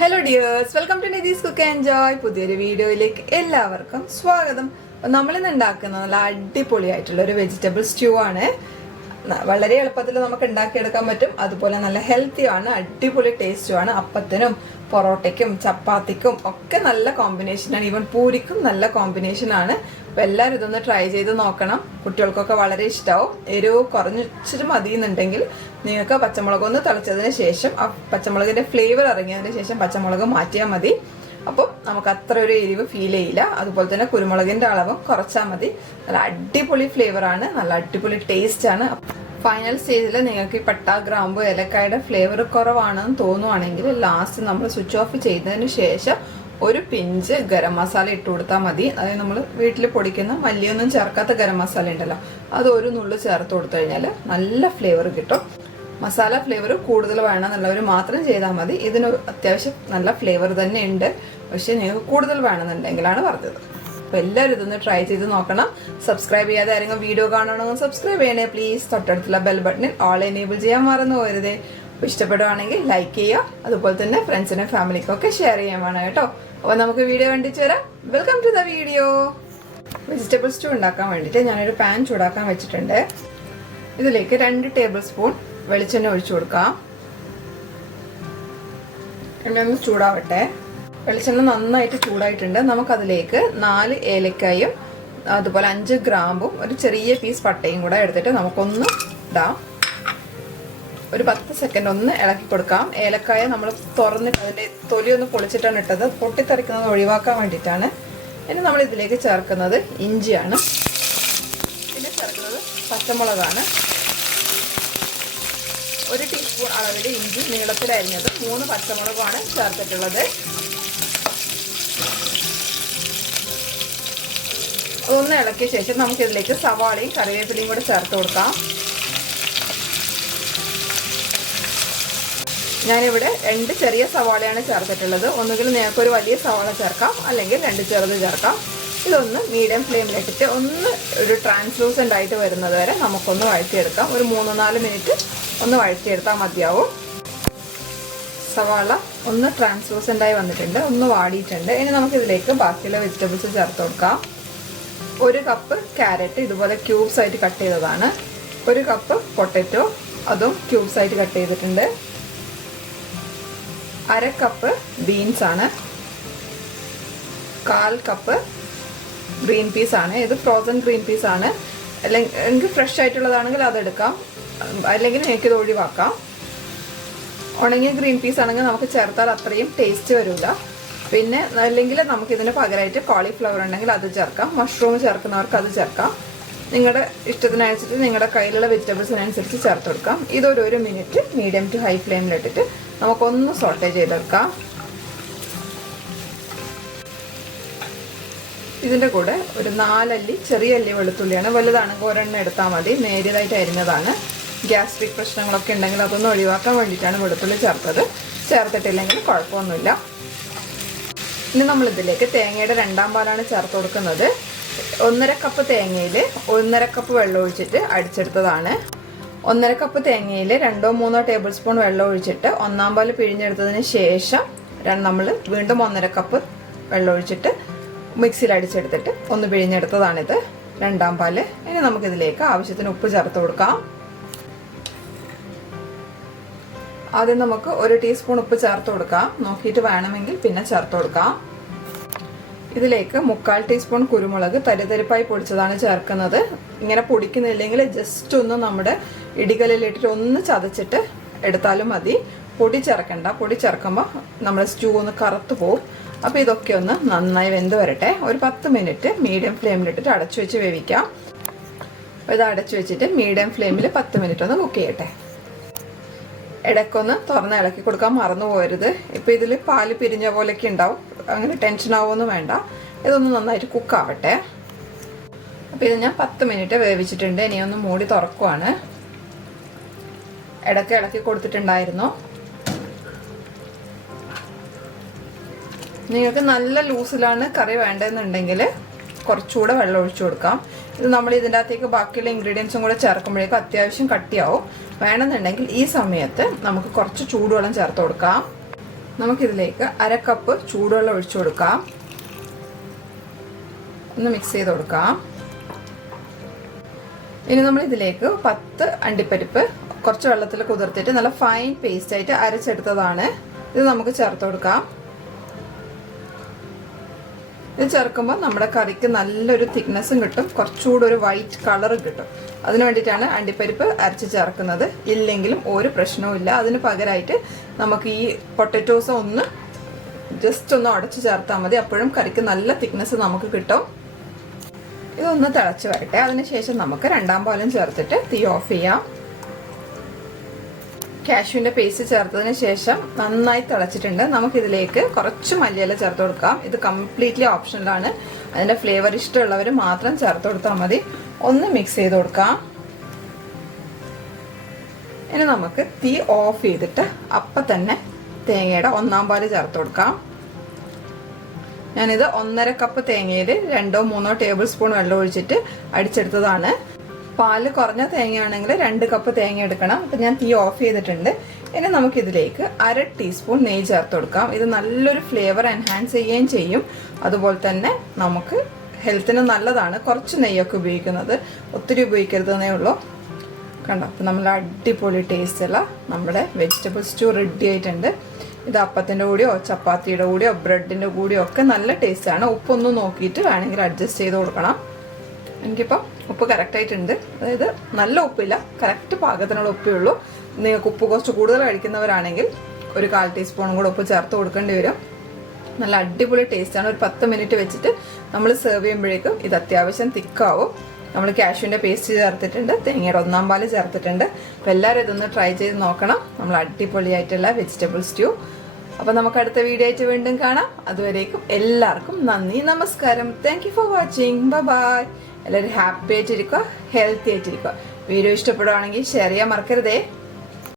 Hello dears, welcome to Nithi's cook enjoy. പുതിയൊരു വീഡിയോയിലേക്ക് എല്ലാവർക്കും സ്വാഗതം. നമ്മളിന്ന് ഉണ്ടാക്കുന്നത് നല്ല അടിപൊളിയായിട്ടുള്ള ഒരു വെജിറ്റബിൾ സ്റ്റ്യൂ ആണ്. വളരെ എളുപ്പത്തിൽ നമുക്ക് ഉണ്ടാക്കിയെടുക്കാൻ പറ്റും. അതുപോലെ നല്ല ഹെൽത്തിയാണ്, അടിപൊളി ടേസ്റ്റുമാണ്. അപ്പത്തിനും പൊറോട്ടയ്ക്കും ചപ്പാത്തിക്കും ഒക്കെ നല്ല കോമ്പിനേഷനാണ്. ഈവൻ പൂരിക്കും നല്ല കോമ്പിനേഷനാണ്. അപ്പോൾ എല്ലാവരും ഇതൊന്ന് ട്രൈ ചെയ്ത് നോക്കണം. കുട്ടികൾക്കൊക്കെ വളരെ ഇഷ്ടമാവും. എരിവ് കുറഞ്ഞിച്ചിട്ട് മതി എന്നുണ്ടെങ്കിൽ നിങ്ങൾക്ക് പച്ചമുളക് ഒന്ന് തിളച്ചതിന് ശേഷം ആ പച്ചമുളകിന്റെ ഫ്ലേവർ ഇറങ്ങിയതിന് ശേഷം പച്ചമുളക് മാറ്റിയാൽ മതി. അപ്പോൾ നമുക്ക് അത്ര ഒരു എരിവ് ഫീൽ ചെയ്യില്ല. അതുപോലെ തന്നെ കുരുമുളകിന്റെ അളവ് കുറച്ചാൽ മതി. നല്ല അടിപൊളി ഫ്ലേവറാണ്, നല്ല അടിപൊളി ടേസ്റ്റ് ആണ്. ഫൈനൽ സ്റ്റേജിൽ നിങ്ങൾക്ക് ഈ പട്ട, ഗ്രാമ്പു, ഏലക്കായുടെ ഫ്ലേവർ കുറവാണെന്ന് തോന്നുവാണെങ്കിൽ ലാസ്റ്റ് നമ്മൾ സ്വിച്ച് ഓഫ് ചെയ്തതിന് ശേഷം ഒരു പിഞ്ച് ഗരം മസാല ഇട്ട് കൊടുത്താൽ മതി. അതായത് നമ്മൾ വീട്ടിൽ പൊടിക്കുന്ന മല്ലിയൊന്നും ചേർക്കാത്ത ഗരം മസാല ഉണ്ടല്ലോ, അത് ഒരു നുള്ളു ചേർത്ത് കൊടുത്തു കഴിഞ്ഞാൽ നല്ല ഫ്ലേവർ കിട്ടും. മസാല ഫ്ലേവർ കൂടുതൽ വേണമെന്നുള്ളവർ മാത്രം ചെയ്താൽ മതി. ഇതിന് അത്യാവശ്യം നല്ല ഫ്ലേവർ തന്നെ ഉണ്ട്, പക്ഷെ നിങ്ങൾക്ക് കൂടുതൽ വേണമെന്നുണ്ടെങ്കിലാണ് പറഞ്ഞത്. അപ്പോൾ എല്ലാവരും ഇതൊന്ന് ട്രൈ ചെയ്ത് നോക്കണം. സബ്സ്ക്രൈബ് ചെയ്യാതെ ആരെങ്കിലും വീഡിയോ കാണണമെങ്കിൽ സബ്സ്ക്രൈബ് ചെയ്യണേ പ്ലീസ്. തൊട്ടടുത്തുള്ള ബെൽ ബട്ടണിൽ ഓൾ എനേബിൾ ചെയ്യാൻ മറന്നു പോകരുതേ. അപ്പോൾ ഇഷ്ടപ്പെടുവാണെങ്കിൽ ലൈക്ക് ചെയ്യുക, അതുപോലെ തന്നെ ഫ്രണ്ട്സിനും ഫാമിലിക്കൊക്കെ ഷെയർ ചെയ്യാൻ വേണം കേട്ടോ. അപ്പോൾ നമുക്ക് വീഡിയോ കണ്ടിട്ട് വരാം. Welcome to the video. Vegetable stew ഉണ്ടാക്കാൻ വേണ്ടിയിട്ട് ഞാനൊരു പാൻ ചൂടാക്കാൻ വെച്ചിട്ടുണ്ട്. ഇതിലേക്ക് 2 ടേബിൾ സ്പൂൺ വെളിച്ചെണ്ണ ഒഴിച്ചു കൊടുക്കാം. എണ്ണ ഒന്ന് ചൂടാവട്ടെ. വെളിച്ചെണ്ണ നന്നായിട്ട് ചൂടായിട്ടുണ്ട്. നമുക്കതിലേക്ക് 4 ഏലക്കായും അതുപോലെ 5 ഗ്രാമ്പും ഒരു ചെറിയ പീസ് പട്ടയും കൂടെ എടുത്തിട്ട് നമുക്കൊന്ന് ഇടാം. ഒരു 10 സെക്കൻഡ് ഒന്ന് ഇളക്കി കൊടുക്കാം. ഏലക്കായ നമ്മൾ തുറന്നിട്ട് അതിൻ്റെ തൊലി ഒന്ന് പൊളിച്ചിട്ടാണ് ഇട്ടത്, പൊട്ടിത്തെറിക്കുന്നത് ഒഴിവാക്കാൻ വേണ്ടിയിട്ടാണ്. ഇനി നമ്മൾ ഇതിലേക്ക് ചേർക്കുന്നത് ഇഞ്ചിയാണ്. പിന്നെ ചേർക്കുന്നത് പച്ചമുളകാണ്. 1 ടീസ്പൂൺ അളവിൽ ഇഞ്ചി നീളത്തിലരിഞ്ഞത്, 3 പച്ചമുളകാണ് ചേർത്തിട്ടുള്ളത്. ഒന്ന് ഇളക്കിയ ശേഷം നമുക്കിതിലേക്ക് സവാളയും കറിവേപ്പിലയും കൂടെ ചേർത്ത് കൊടുക്കാം. ഞാനിവിടെ 2 ചെറിയ സവാളയാണ് ചേർത്തിട്ടുള്ളത്. ഒന്നുകിൽ നിങ്ങൾക്കൊരു വലിയ സവാള ചേർക്കാം, അല്ലെങ്കിൽ 2 ചെറുത് ചേർക്കാം. ഇതൊന്ന് മീഡിയം ഫ്ലെയിമിലിട്ടിട്ട് ഒന്ന് ഒരു ട്രാൻസ്ലൂസൻ്റ് ആയിട്ട് വരുന്നത് വരെ നമുക്കൊന്ന് വഴറ്റിയെടുക്കാം. ഒരു 3-4 മിനിറ്റ് ഒന്ന് വഴറ്റിയെടുത്താൽ മതിയാവും. സവാള ഒന്ന് ട്രാൻസ്ലൂസൻ്റ് ആയി വന്നിട്ടുണ്ട്, ഒന്ന് വാടിയിട്ടുണ്ട്. ഇനി നമുക്കിതിലേക്ക് ബാക്കിയുള്ള വെജിറ്റബിൾസ് ചേർത്ത് കൊടുക്കാം. 1 കപ്പ് ക്യാരറ്റ് ഇതുപോലെ ക്യൂബ്സ് ആയിട്ട് കട്ട് ചെയ്തതാണ്. 1 കപ്പ് പൊട്ടറ്റോ, അതും ക്യൂബ്സ് ആയിട്ട് കട്ട് ചെയ്തിട്ടുണ്ട്. 1/2 കപ്പ് ബീൻസ് ആണ്. 1/4 കപ്പ് ഗ്രീൻ പീസ് ആണ്. ഇത് ഫ്രോസൺ ഗ്രീൻ പീസ് ആണ്. അല്ലെങ്കിൽ ഫ്രഷ് ആയിട്ടുള്ളതാണെങ്കിൽ അതെടുക്കാം, അല്ലെങ്കിൽ നിങ്ങൾക്ക് ഇത് ഒഴിവാക്കാം. ഉണങ്ങിയ ഗ്രീൻ പീസ് ആണെങ്കിൽ നമുക്ക് ചേർത്താൽ അത്രയും ടേസ്റ്റ് വരില്ല. പിന്നെ അല്ലെങ്കിൽ നമുക്കിതിന് പകരമായിട്ട് കോളിഫ്ലവർ ഉണ്ടെങ്കിൽ അത് ചേർക്കാം. മഷ്റൂം ചേർക്കുന്നവർക്ക് അത് ചേർക്കാം. നിങ്ങളുടെ ഇഷ്ടത്തിനനുസരിച്ച് നിങ്ങളുടെ കയ്യിലുള്ള വെജിറ്റബിൾസിനനുസരിച്ച് ചേർത്ത് കൊടുക്കാം. ഇതൊരു 1 മിനിറ്റ് മീഡിയം ടു ഹൈ ഫ്ലെയിമിലിട്ടിട്ട് നമുക്കൊന്ന് സോട്ടേ ചെയ്തെടുക്കാം. ഇതിൻ്റെ കൂടെ ഒരു 4 അല്ലി ചെറിയ അല്ലി വെളുത്തുള്ളിയാണ്. വലുതാണെങ്കിൽ ഒരെണ്ണം എടുത്താൽ മതി. നേരിയതായിട്ട് അരിഞ്ഞതാണ്. ഗ്യാസ്ട്രിക് പ്രശ്നങ്ങളൊക്കെ ഉണ്ടെങ്കിൽ അതൊന്ന് ഒഴിവാക്കാൻ വേണ്ടിയിട്ടാണ് വെളുത്തുള്ളി ചേർത്തത്. ചേർത്തിട്ടില്ലെങ്കിൽ കുഴപ്പമൊന്നുമില്ല. ഇനി നമ്മളിതിലേക്ക് തേങ്ങയുടെ 2ാം പാലാണ് ചേർത്ത് കൊടുക്കുന്നത്. 1.5 കപ്പ് തേങ്ങയിൽ 1.5 കപ്പ് വെള്ളം ഒഴിച്ചിട്ട് അടിച്ചെടുത്തതാണ്. 1.5 കപ്പ് തേങ്ങയിൽ 2-3 ടേബിൾ സ്പൂൺ വെള്ളം ഒഴിച്ചിട്ട് 1ാം പാൽ പിഴിഞ്ഞെടുത്തതിന് ശേഷം നമ്മൾ വീണ്ടും 1.5 കപ്പ് വെള്ളം ഒഴിച്ചിട്ട് മിക്സിയിൽ അടിച്ചെടുത്തിട്ട് ഒന്ന് പിഴിഞ്ഞെടുത്തതാണിത്, 2ാം പാല്. ഇനി നമുക്കിതിലേക്ക് ആവശ്യത്തിന് ഉപ്പ് ചേർത്ത് കൊടുക്കാം. ആദ്യം നമുക്ക് 1 ടീസ്പൂൺ ഉപ്പ് ചേർത്ത് കൊടുക്കാം. നോക്കിയിട്ട് വേണമെങ്കിൽ പിന്നെ ചേർത്ത് കൊടുക്കാം. ഇതിലേക്ക് 1/4 ടീസ്പൂൺ കുരുമുളക് തരിതരിപ്പായി പൊടിച്ചതാണ് ചേർക്കുന്നത്. ഇങ്ങനെ പൊടിക്കുന്നില്ലെങ്കിൽ ജസ്റ്റ് ഒന്ന് നമ്മുടെ ഇടികല്ലിലിട്ടിട്ട് ഒന്ന് ചതച്ചിട്ട് എടുത്താലും മതി. പൊടി ചേർക്കണ്ട. പൊടി ചേർക്കുമ്പോൾ നമ്മുടെ സ്റ്റൂ ഒന്ന് കറുത്തു പോകും. അപ്പോൾ ഇതൊക്കെ ഒന്ന് നന്നായി വെന്ത് വരട്ടെ. ഒരു 10 മിനിറ്റ് മീഡിയം ഫ്ലെയിമിലിട്ടിട്ട് അടച്ചു വെച്ച് വേവിക്കാം. അപ്പോൾ ഇത് അടച്ചു വെച്ചിട്ട് മീഡിയം ഫ്ലെയിമിൽ 10 മിനിറ്റ് ഒന്ന് കുക്ക് ചെയ്യട്ടെ. ഇടയ്ക്കൊന്ന് തുറന്ന് ഇളക്കി കൊടുക്കാൻ മറന്നു പോകരുത്. ഇപ്പോൾ ഇതിൽ പാല് പിരിഞ്ഞ പോലെയൊക്കെ ഉണ്ടാവും, അങ്ങനെ ടെൻഷൻ ആവുമൊന്നും വേണ്ട. ഇതൊന്ന് നന്നായിട്ട് കുക്കാവട്ടെ. അപ്പോൾ ഇത് ഞാൻ 10 മിനിറ്റ് വേവിച്ചിട്ടുണ്ട്. ഇനി ഒന്ന് മൂടി തുറക്കുവാണ്. ഇടയ്ക്ക് ഇളക്കി കൊടുത്തിട്ടുണ്ടായിരുന്നു. നിങ്ങൾക്ക് നല്ല ലൂസിലാണ് കറി വേണ്ടതെന്നുണ്ടെങ്കിൽ കുറച്ചുകൂടെ വെള്ളം ഒഴിച്ചു കൊടുക്കാം. ഇത് നമ്മൾ ഇതിൻ്റെ അകത്തേക്ക് ബാക്കിയുള്ള ഇൻഗ്രീഡിയൻസും കൂടെ ചേർക്കുമ്പോഴേക്കും അത്യാവശ്യം കട്ടിയാവും. വേണമെന്നുണ്ടെങ്കിൽ ഈ സമയത്ത് നമുക്ക് കുറച്ച് ചൂടുവെള്ളം ചേർത്ത് കൊടുക്കാം. നമുക്കിതിലേക്ക് 1/2 കപ്പ് ചൂടുവെള്ളം ഒഴിച്ചു കൊടുക്കാം. ഒന്ന് മിക്സ് ചെയ്ത് കൊടുക്കാം. ഇനി നമ്മൾ ഇതിലേക്ക് 10 അണ്ടിപ്പരിപ്പ് കുറച്ച് വെള്ളത്തിൽ കുതിർത്തിട്ട് നല്ല ഫൈൻ പേസ്റ്റ് ആയിട്ട് അരച്ചെടുത്തതാണ്. ഇത് നമുക്ക് ചേർത്ത് കൊടുക്കാം. ഇത് ചേർക്കുമ്പോൾ നമ്മുടെ കറിക്ക് നല്ലൊരു തിക്നെസ്സും കിട്ടും, കുറച്ചുകൂടെ ഒരു വൈറ്റ് കളറും കിട്ടും. അതിനു വേണ്ടിയിട്ടാണ് അണ്ടിപ്പരിപ്പ് അരച്ച് ചേർക്കുന്നത്. ഇല്ലെങ്കിലും ഒരു പ്രശ്നവും ഇല്ല. അതിന് പകരമായിട്ട് നമുക്ക് ഈ പൊട്ടറ്റോസ് ഒന്ന് ജസ്റ്റ് ഒന്ന് ഉടച്ച് ചേർത്താൽ മതി. അപ്പോഴും കറിക്ക് നല്ല തിക്നെസ് നമുക്ക് കിട്ടും. ഇതൊന്ന് തിളച്ച് വരട്ടെ. അതിനുശേഷം നമുക്ക് 2ാം പാലും ചേർത്തിട്ട് തീ ഓഫ് ചെയ്യാം. കാഷ്യൂവിന്റെ പേസ്റ്റ് ചേർത്തതിന് ശേഷം നന്നായി തിളച്ചിട്ടുണ്ട്. നമുക്കിതിലേക്ക് കുറച്ച് മല്ലിയില ചേർത്ത് കൊടുക്കാം. ഇത് കംപ്ലീറ്റ്ലി ഓപ്ഷണലാണ്. അതിന്റെ ഫ്ലേവർ ഇഷ്ടമുള്ളവർ മാത്രം ചേർത്ത് കൊടുത്താൽ മതി. ഒന്ന് മിക്സ് ചെയ്ത് കൊടുക്കാം. ഇനി നമുക്ക് തീ ഓഫ് ചെയ്തിട്ട് അപ്പം തന്നെ തേങ്ങയുടെ 1ാം പാല് ചേർത്ത് കൊടുക്കാം. ഞാനിത് 1.5 കപ്പ് തേങ്ങയിൽ 2-3 ടേബിൾ സ്പൂൺ വെള്ളം ഒഴിച്ചിട്ട് അടിച്ചെടുത്തതാണ്. പാല് കുറഞ്ഞ തേങ്ങയാണെങ്കിൽ 2 കപ്പ് തേങ്ങ എടുക്കണം. അപ്പം ഞാൻ തീ ഓഫ് ചെയ്തിട്ടുണ്ട്. ഇനി നമുക്കിതിലേക്ക് 1/2 ടീസ്പൂൺ നെയ്യ് ചേർത്ത് കൊടുക്കാം. ഇത് നല്ലൊരു ഫ്ലേവർ എൻഹാൻസ് ചെയ്യുകയും ചെയ്യും. അതുപോലെ തന്നെ നമുക്ക് ഹെൽത്തിന് നല്ലതാണ് കുറച്ച് നെയ്യൊക്കെ ഉപയോഗിക്കുന്നത്. ഒത്തിരി ഉപയോഗിക്കരുതെന്നേ ഉള്ളൂ. കണ്ടോ, അപ്പം നമ്മൾ അടിപൊളി ടേസ്റ്റുള്ള നമ്മുടെ വെജിറ്റബിൾ സ്റ്റൂ റെഡി ആയിട്ടുണ്ട്. ഇത് അപ്പത്തിൻ്റെ കൂടെയോ ചപ്പാത്തിയുടെ കൂടെയോ ബ്രെഡിൻ്റെ കൂടെയോ ഒക്കെ നല്ല ടേസ്റ്റാണ്. ഉപ്പൊന്നും നോക്കിയിട്ട് വേണമെങ്കിൽ അഡ്ജസ്റ്റ് ചെയ്ത് കൊടുക്കണം. എനിക്കിപ്പം ഉപ്പ് കറക്റ്റായിട്ടുണ്ട്. അതായത് നല്ല ഉപ്പില്ല, കറക്റ്റ് പാകത്തിനുള്ള ഉപ്പേ ഉള്ളൂ. നിങ്ങൾക്ക് ഉപ്പ് കുറച്ച് കൂടുതൽ കഴിക്കുന്നവരാണെങ്കിൽ ഒരു 1/4 ടീസ്പൂണും കൂടെ ഉപ്പ് ചേർത്ത് കൊടുക്കേണ്ടി വരും. നല്ല അടിപൊളി ടേസ്റ്റാണ്. ഒരു 10 മിനിറ്റ് വെച്ചിട്ട് നമ്മൾ സെർവ് ചെയ്യുമ്പോഴേക്കും ഇത് അത്യാവശ്യം തിക്കാവും. നമ്മൾ കാഷ്യൂവിൻ്റെ പേസ്റ്റ് ചേർത്തിട്ടുണ്ട്, തേങ്ങയുടെ 1ാം പാല് ചേർത്തിട്ടുണ്ട്. അപ്പോൾ എല്ലാവരും ഇതൊന്ന് ട്രൈ ചെയ്ത് നോക്കണം. നമ്മൾ അടിപൊളിയായിട്ടുള്ള വെജിറ്റബിൾ സ്റ്റ്യൂ. അപ്പോൾ നമുക്ക് അടുത്ത വീഡിയോ ആയിട്ട് വീണ്ടും കാണാം. അതുവരേക്കും എല്ലാവർക്കും നന്ദി, നമസ്കാരം. Thank you for watching. Bye. എല്ലാവരും ഹാപ്പി ആയിട്ടിരിക്കുക, ഹെൽത്തി ആയിട്ടിരിക്കുക. വീഡിയോ ഇഷ്ടപ്പെടുകയാണെങ്കിൽ ഷെയർ ചെയ്യാൻ മറക്കരുതേ.